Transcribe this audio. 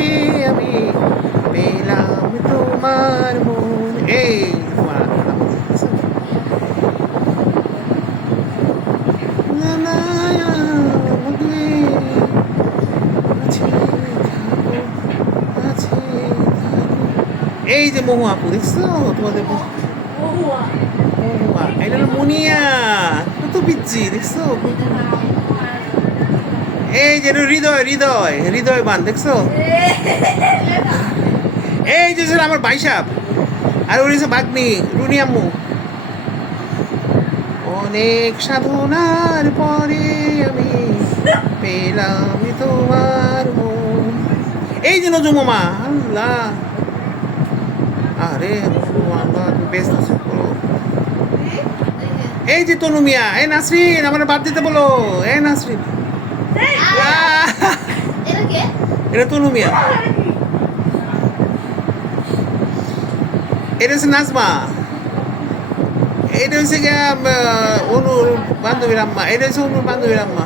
পরে আমি পেলাম তোমার মন। এই তোমার না না আমাকে কাছে থাকো, কাছে থাকো। এই যে মহু আপু দেখছো তোমাদের মহুয়া। মহুয়া, এটা হলো মুনিয়া। কত পিচ্ছি দেখছো। এই যে এটা হৃদয় হৃদয় হৃদয় বান দেখছো। এই যে ছিল আমার ভাইসাব, আর ওর হচ্ছে ভাগ্নি রুনি আম্মু। অনেক সাধনার পরে আমি পেলাম তোমার মন। এই যে নজু মামা আল্লাহ, আরে আল্লাহ তুমি ব্যস্ত আছো বলো। এই যে তনু মিয়া, এই নাসরিন আমার বাদ দিতে বলো। এই নাসরিন আহ! এটা কে? এটা তনু মিয়া, এটা হচ্ছে নাজমা, এটা হচ্ছে গিয়া অনুর বান্ধবীর আম্মা, এটা হচ্ছে অনুর বান্ধবীর আম্মা।